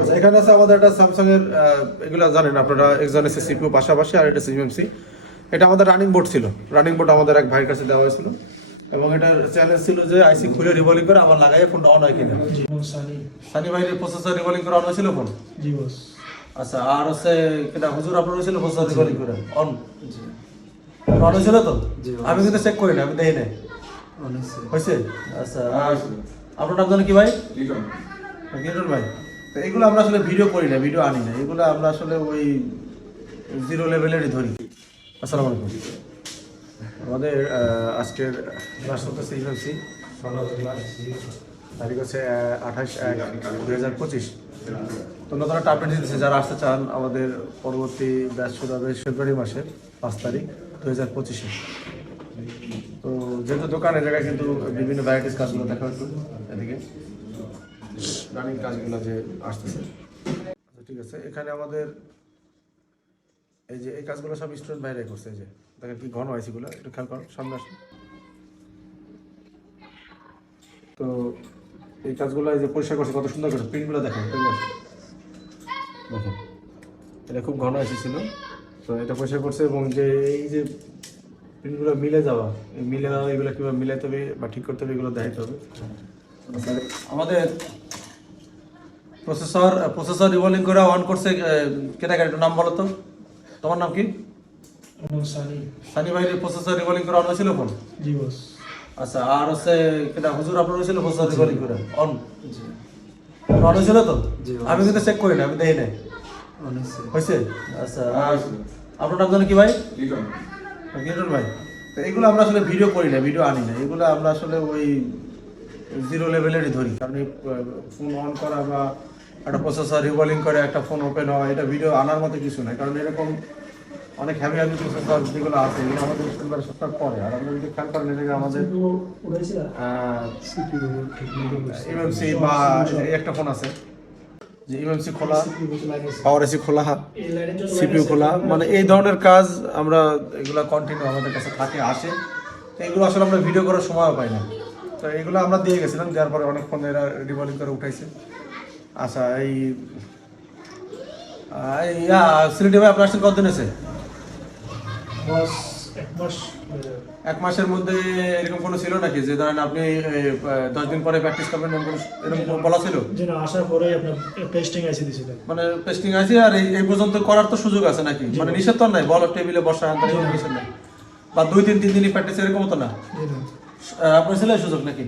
আচ্ছা, এখানে আছে আমাদের একটা স্যামসাং এর এগুলা জানেন আপনারা একজন এসে সিপিউ পাশাপাশি আর এটা সিএমসি এটা আমাদের রানিং বোর্ড ছিল। রানিং বোর্ড আমাদের এক ভাইয়ের কাছে দেওয়া হয়েছিল। এবং এটার চ্যালেঞ্জ ছিল যে আইসি খুলে রিভলিং করে আবার লাগাই ফোনটা অন হয় কিনা। জি সানি সানি ভাইয়ের প্রসেসর রিভলিং করে অন হয়েছিল ফোন জি বস আচ্ছা আর হচ্ছে কিনা হুজুর আপনার হয়েছিল প্রসেসর রিভলিং করে? অন অন হয়েছিল তো? আমি কিন্তু চেক করি না আমি দেখি নাই। হয়েছে। আচ্ছা আর আপনার নাম জানেন কি ভাই? গিরুল ভাই। তো এগুলো আমরা আসলে ভিডিও করি না ভিডিও আনি না। এগুলো আমরা আসলে ওই জিরো লেভেলেরই ধরি। আসসালামু আলাইকুম। আমাদের আজকের ক্লাস তারিখ হচ্ছে আঠাশ এক দুই হাজার পঁচিশ। তো নতুন একটা আপডেট দিতেছে, যারা আসতে চান আমাদের পরবর্তী ব্যাচ শুরু হবে ফেব্রুয়ারি মাসের পাঁচ তারিখ দু হাজার পঁচিশে। তো যেহেতু দোকানের জায়গায় কিন্তু বিভিন্ন ভ্যারাইটিস কাজগুলো দেখা হতো এদিকে রানিং কাজগুলো যে আসতেছে। আচ্ছা ঠিক আছে, এখানে আমাদের এই যে এই কাজগুলো সব স্টুডেন্ট বাইরে করছে, এই যে দেখেন কি ঘন এগুলো একটু খেয়াল করুন সামনে আসুন তো এই কাজগুলো এই যে পরিষ্কার করছে, কত সুন্দর করে প্রিন্টগুলো দেখেন। দেখেন এটা খুব ঘন এসেছিল তো এটা পরিষ্কার করছে এবং যে এই যে প্রিন্টগুলো মিলে যাওয়া, এই মিলে যাওয়া, এগুলো কীভাবে মিলাইতে হবে বা ঠিক করতে হবে, এগুলো দেখাইতে হবে। আমাদের প্রসেসর প্রসেসর রিভলিং করে অন করছে কেটা একটু নাম বলো তো? তোমার নাম কি? সানি। ভাইয়ের প্রসেসর রিভলিং করে অন হয়েছিল ফোন জি বস। আচ্ছা আর হচ্ছে কেটা হুজুর আপনার হয়েছিল প্রসেসর রিভলিং করে? অন অন হয়েছিল তো? আমি কিন্তু চেক করি না আমি দেখি নাই। হয়েছে। আচ্ছা আর আপনার নাম জানেন কি ভাই? গিরুল ভাই। তো এগুলো আমরা আসলে ভিডিও করি না ভিডিও আনি না। এগুলো আমরা আসলে ওই জিরো লেভেলেরই ধরি। কারণ ফোন অন করা বা একটা প্রসেসর রিভলিং করে একটা ফোন ওপেন হয় এটা ভিডিও আনার মতো কিছু নয় কারণ এরকম অনেক হ্যাভি হ্যাভি প্রসেসর যেগুলো আছে এগুলো আমাদের স্টুডেন্টরা সবটা করে। আর আমরা যদি খেয়াল করেন এটাকে আমাদের ইএমসি বা একটা ফোন আছে যে ইএমসি খোলা পাওয়ার এসি খোলা সিপিইউ খোলা। মানে এই ধরনের কাজ আমরা এগুলো কন্টিনিউ আমাদের কাছে থাকে আসে। তো এগুলো আসলে আমরা ভিডিও করার সময় পাই না। তো এগুলো আমরা দিয়ে গেছিলাম যার পরে অনেক ফোন এরা রিভলিং করে উঠাইছে। আচ্ছা এই ইয়া, সিলেটি ভাই আপনার আসছেন কতদিন আছে এক মাস যাবে। এক মাসের মধ্যে এরকম কোনো ছিল নাকি? যে ধরেন আপনি দশ দিন পরে প্র্যাকটিস করবেন এরকম বলা ছিল? আসার পরে আপনার টেস্টিং আইসি দিয়েছিলেন মানে টেস্টিং আছে আর এই পর্যন্ত করার তো সুযোগ আছে নাকি? মানে নিষেধ তো নাই বল টেবিলে বসা নিষেধ নাই। বা দুই তিন তিন দিনই প্র্যাকটিস এরকম তো না? জি আপনার ছেলে সুযোগ নাকি?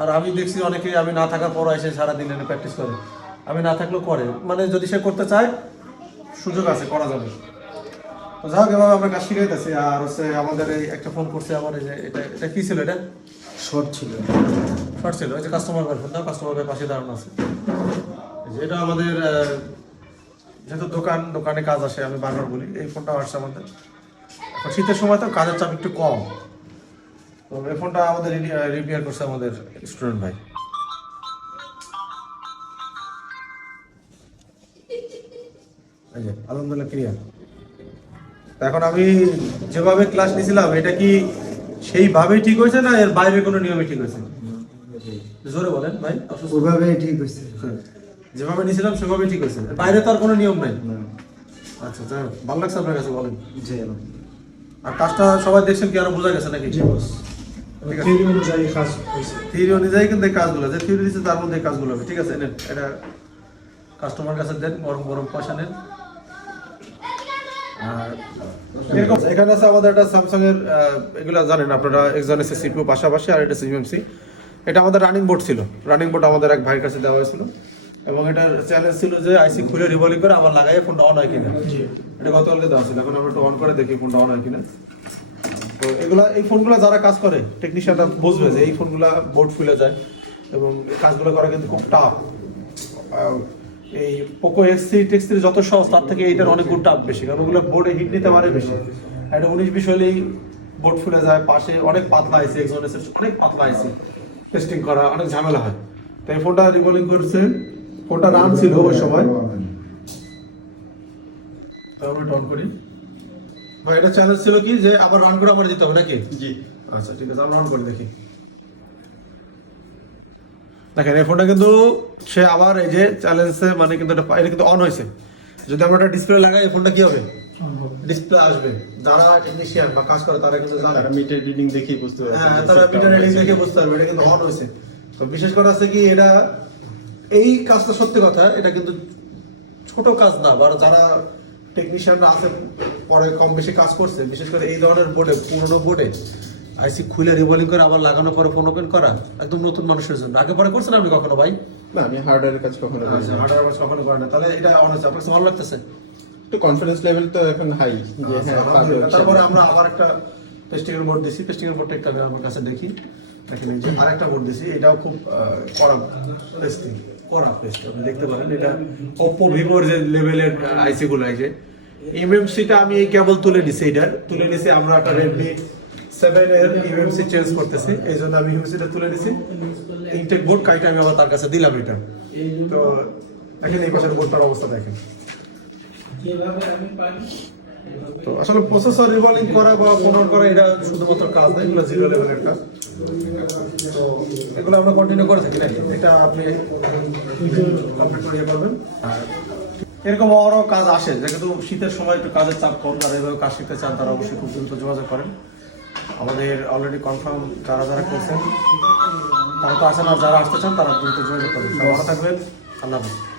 আর আমি দেখছি অনেকে আমি না থাকার পর এসে সারাদিন এনে প্র্যাকটিস করে। আমি না থাকলেও করে। মানে যদি সে করতে চায় সুযোগ আছে করা যাবে। তো যাই হোক এভাবে আমরা কাজ শিখাইতেছি। আর হচ্ছে আমাদের এই একটা ফোন করছে আমার এই যে এটা এটা কি ছিল এটা? শর্ট ছিল। শর্ট ছিল। এই যে কাস্টমার ভাই ফোন দাও কাস্টমার পাশে দাঁড়ানো আছে। এই যে এটা আমাদের যেহেতু দোকান দোকানে কাজ আসে আমি বারবার বলি এই ফোনটা আসছে আমাদের। শীতের সময় তো কাজের চাপ একটু কম। তো এই ফোনটা আমাদের রিপেয়ার করছে আমাদের স্টুডেন্ট ভাই। আলহামদুলিল্লাহ ক্লিয়ার এখন আমি যেভাবে ক্লাস নিয়েছিলাম এটা কি সেইভাবেই ঠিক হয়েছে না এর বাইরে কোনো নিয়মে ঠিক হয়েছে? জোরে বলেন ভাই। ওইভাবে ঠিক হয়েছে। যেভাবে নিয়েছিলাম সেভাবে ঠিক হয়েছে। বাইরে তো আর কোনো নিয়ম নাই। আচ্ছা যাই হোক ভালো লাগছে আপনার কাছে বলেন। জি আর কাজটা সবাই দেখছেন কি আরও বোঝা গেছে নাকি? জি বস। থিওরি অনুযায়ী কাজ হয়েছে। থিওরি অনুযায়ী কিন্তু কাজগুলো যে থিওরি দিচ্ছে তার মধ্যে কাজগুলো হবে। ঠিক আছে নেন। এটা কাস্টমার কাছে দেন গরম গরম পয়সা নেন। আর এরকম এখানে আছে আমাদের একটা স্যামসাং এর এগুলো জানেন আপনারা একজন এসে সিপিউ পাশাপাশি আর এটা সিএমসি এটা আমাদের রানিং বোর্ড ছিল। রানিং বোর্ড আমাদের এক ভাইয়ের কাছে দেওয়া হয়েছিল। এবং এটার চ্যালেঞ্জ ছিল যে আইসি খুলে রিভলিং করে আবার লাগাই ফোনটা অন হয় কিনা। এটা গতকালকে দেওয়া ছিল। এখন আমরা একটু অন করে দেখি ফোনটা অন হয় কিনা। তো এগুলা, এই ফোনগুলো যারা কাজ করে টেকনিশিয়ানরা বুঝবে যে এই ফোনগুলা বোর্ড ফুলে যায় এবং কাজগুলো করা কিন্তু খুব টাফ এই পোকো এক্স থ্রি টেক্স যত সহজ, তার থেকে এইটার অনেক গুণ টাফ বেশি, কারণ ওগুলো বোর্ডে হিট নিতে পারে বেশি। এটা উনিশ, বিশ হলেই বোর্ড ফুলে যায়, পাশে অনেক পাতলা আইসি একজন অনেক পাতলা আইসি টেস্টিং করা, অনেক ঝামেলা হয়। তো এই ফোনটা রিভলিং করছে, ফোনটা রান ছিল ওই সময়। তারপরে অন করি। এটা চ্যালেঞ্জ ছিল কি যে আবার রান করে আবার হবে নাকি? জি। আচ্ছা ঠিক আছে আমরা রান করে দেখি। দেখেন এই ফোনটা কিন্তু সে আবার এই যে চ্যালেঞ্জে মানে কিন্তু এটা এটা কিন্তু অন হয়েছে। যদি আমরা একটা ডিসপ্লে লাগাই এই ফোনটা কি হবে? ডিসপ্লে আসবে। যারা টেকনিশিয়ান বা কাজ করে তারা কিন্তু জানে। মিটার রিডিং দেখেই বুঝতে পারবে হ্যাঁ তারা মিটার রিডিং দেখে বুঝতে পারবে এটা কিন্তু অন হয়েছে। তো বিশেষ করে আছে কি এটা এই কাজটা সত্যি কথা এটা কিন্তু ছোট কাজ না বা যারা টেকনিশিয়ানরা আছে পরে কম বেশি কাজ করছে। বিশেষ করে এই ধরনের বোর্ডে পুরোনো বোর্ডে আইসি খুলে রিভলিং করে আবার লাগানোর পরে ফোন ওপেন করা একদম নতুন মানুষের জন্য। আগে পরে করছেন আপনি কখনো ভাই? না আমি হার্ডওয়্যারের কাজ কখনো করি আচ্ছা কাজ কখনো করেন না। তাহলে এটা অন হয়েছে আপনার ভালো লাগতেছে? একটু কনফিডেন্স লেভেল তো এখন হাই আচ্ছা, হ্যাঁ পারবে আলহামদুলিল্লাহ। তারপরে আমরা আবার একটা টেস্টিং এর বোর্ড দিছি। টেস্টিং এর বোর্ডটা একটু আমার কাছে দেখি। দেখেন যে আরেকটা বোর্ড দিছি এটাও খুব কড়া টেস্টিং কড়া টেস্ট আপনি দেখতে পারেন। এটা Oppo ভিভোর যে লেভেলের আইসি গুলো আছে এমএমসিটা আমি এই কেবল তুলে নিছি এটা তুলে নিছি আমরা একটা Redmi 7 এর এমএমসি চেঞ্জ করতেছি এই জন্য আমি এমএমসিটা তুলে নিছি। ইনটেক বোর্ড কাইটা আমি আবার তার কাছে দিলাম এটা। তো দেখেন এই পাশের বোর্ডটার অবস্থা দেখেন। তো আসলে প্রসেসর রিভলিং করা বা কন্ট্রোল করা এটা শুধুমাত্র কাজ না এগুলো জিরো লেভেলের কাজ। তো এগুলো আমরা কন্টিনিউ করে থাকি নাকি এটা আপনি কমপ্লিট করে ইয়ে করবেন আর এরকম আরও কাজ আসে, যেহেতু শীতের সময় একটু কাজের চাপ কম তারা এভাবে কাজ শিখতে চান, তারা অবশ্যই খুব দ্রুত যোগাযোগ করেন। আমাদের অলরেডি কনফার্ম যারা যারা করছেন, তারা তো আসেন আর যারা আসতে চান, তারা দ্রুত যোগাযোগ করেন ভালো থাকবেন, আল্লাহ হাফিজ।